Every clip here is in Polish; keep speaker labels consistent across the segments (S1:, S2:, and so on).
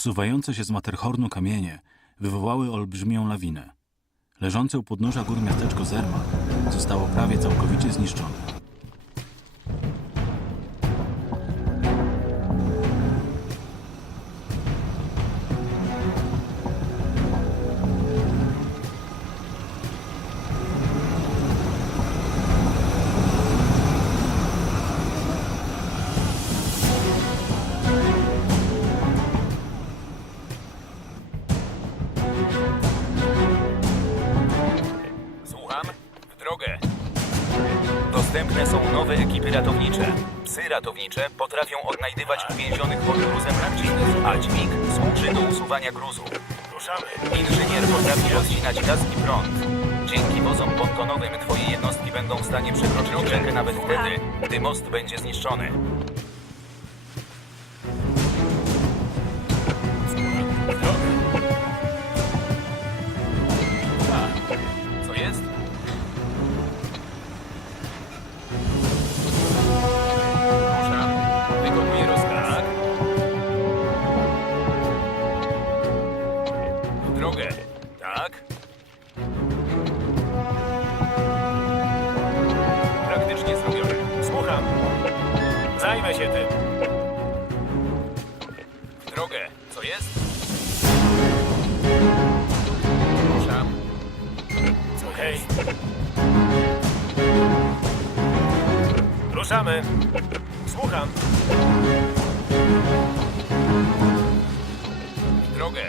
S1: Osuwające się z Matterhornu kamienie wywołały olbrzymią lawinę. Leżące u podnóża gór miasteczko Zermatt zostało prawie całkowicie zniszczone.
S2: Ratownicze potrafią odnajdywać uwięzionych pod gruzem radzinnych, a dźwig służy do usuwania gruzu. Ruszamy. Inżynier potrafi rozcinać gaz i prąd. Dzięki wozom pontonowym twoje jednostki będą w stanie przekroczyć rzekę nawet wtedy, gdy most będzie zniszczony. Zajmę się tym. W drogę. Co jest? Ruszam. Okej. Ruszamy. Słucham. W drogę.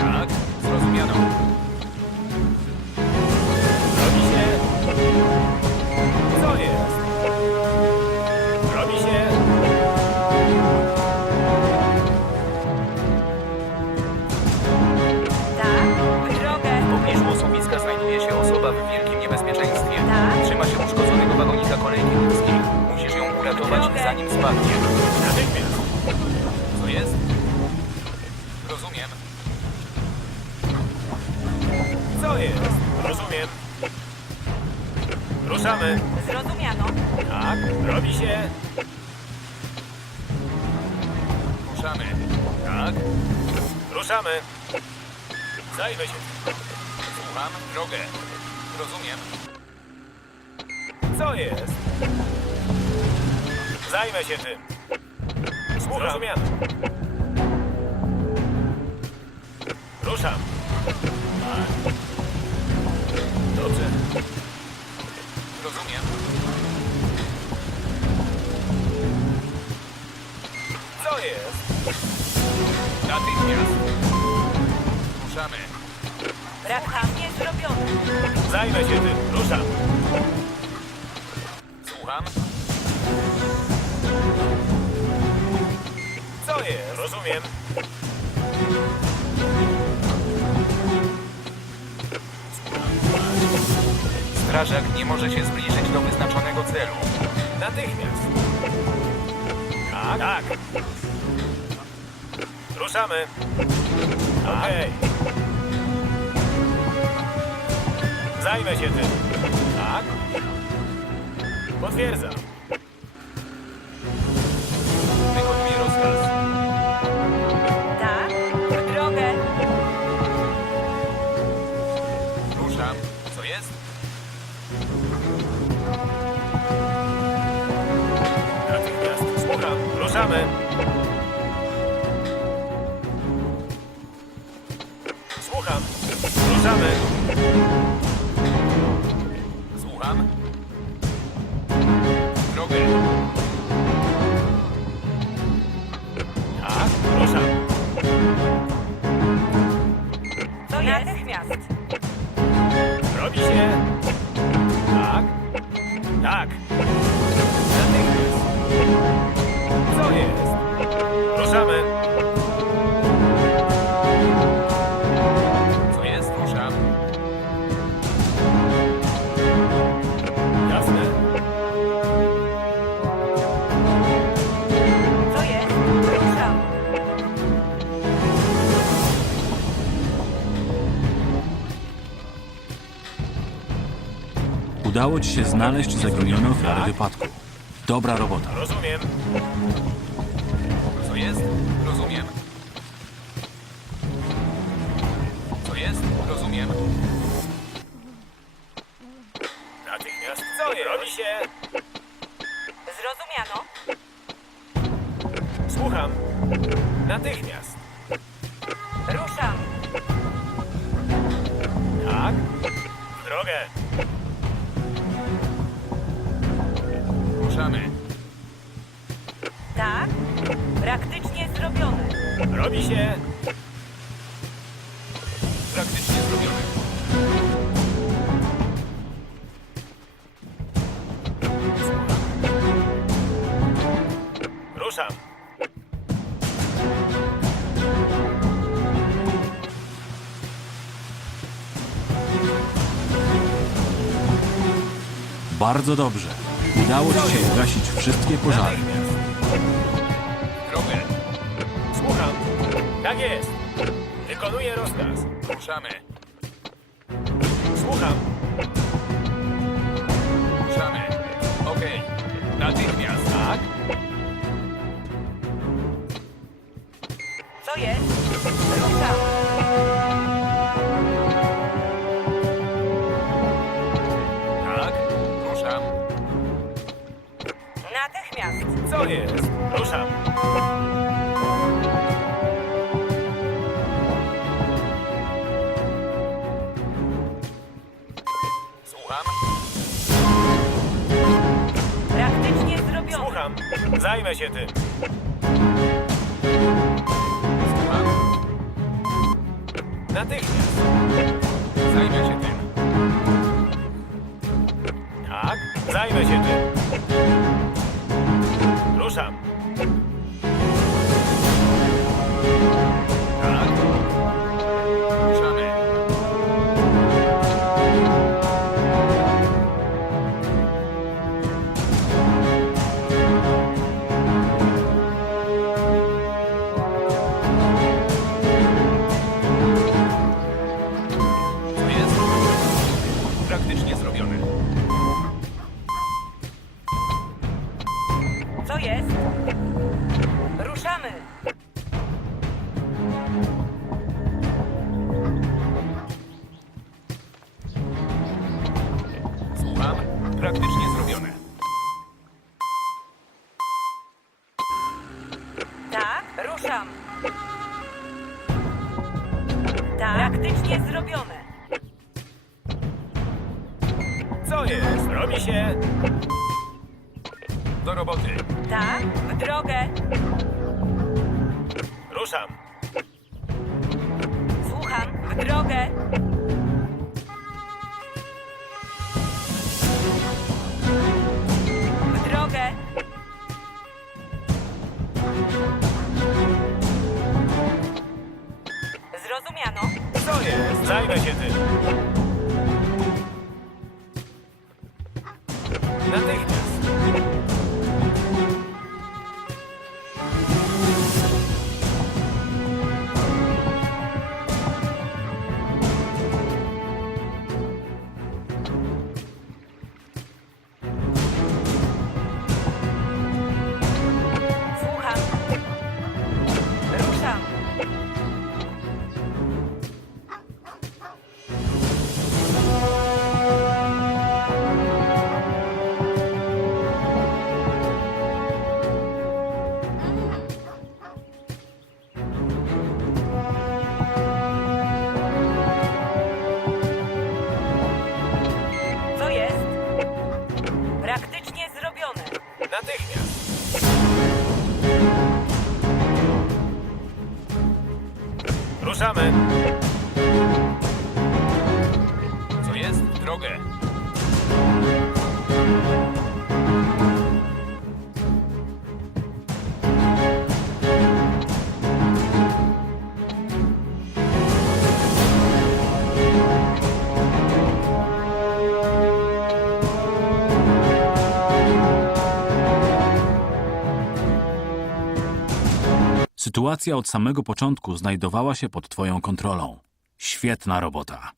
S2: Tak, zrozumiano. Robi się. Co jest? Jest? Rozumiem. Ruszamy.
S3: Zrozumiano.
S2: Tak, robi się. Ruszamy. Tak. Ruszamy. Zajmę się. Słucham, drogę. Rozumiem. Co jest? Zajmę się tym. Słucham. Rozumiano. Ruszam. Tak. Dobrze. Rozumiem. Co jest? Natychmiast. Ruszamy.
S3: Praktycznie zrobione.
S2: Zajmę się tym. Ruszam. Słucham. Co jest? Rozumiem. Strażak nie może się zbliżyć do wyznaczonego celu. Natychmiast. Tak? Tak. Ruszamy. Okej. Zajmę się tym. Tak? Potwierdzam. Ruszamy.
S1: Udało ci się znaleźć zaginione ofiary wypadku. Dobra robota.
S2: Rozumiem. Co jest?
S4: jest? Rozumiem. Co jest? Rozumiem.
S2: Natychmiast co jest? Robi się.
S3: Zrozumiano.
S2: Słucham. Natychmiast.
S3: Ruszam.
S2: Tak? W drogę.
S4: Ruszamy.
S3: Tak. Praktycznie zrobione.
S2: Robi się.
S4: Praktycznie zrobione.
S2: Ruszam.
S1: Bardzo dobrze. Udało ci się ugasić wszystkie pożary.
S4: Drogę.
S2: Słucham. Tak jest. Wykonuję rozkaz.
S4: Ruszamy.
S2: Słucham.
S4: Natychmiast.
S3: Co jest? Ruszam.
S4: Słucham.
S3: Praktycznie zrobione.
S2: Słucham. Zajmę się tym.
S4: Słucham.
S2: Natychmiast.
S4: Zajmę się tym.
S2: Tak? Zajmę się tym. Ruszam.
S4: Tak. Ruszamy. Co jest? Praktycznie zrobione. Praktycznie zrobione.
S2: Co jest? Robi się.
S4: Do roboty.
S3: Tak. W drogę.
S2: Ruszam.
S3: Słucham. W drogę. W drogę. Zrozumiano.
S2: Co jest? Zajmę się tym. Ruszamy.
S4: Co jest? W drogę.
S1: Sytuacja od samego początku znajdowała się pod Twoją kontrolą. Świetna robota.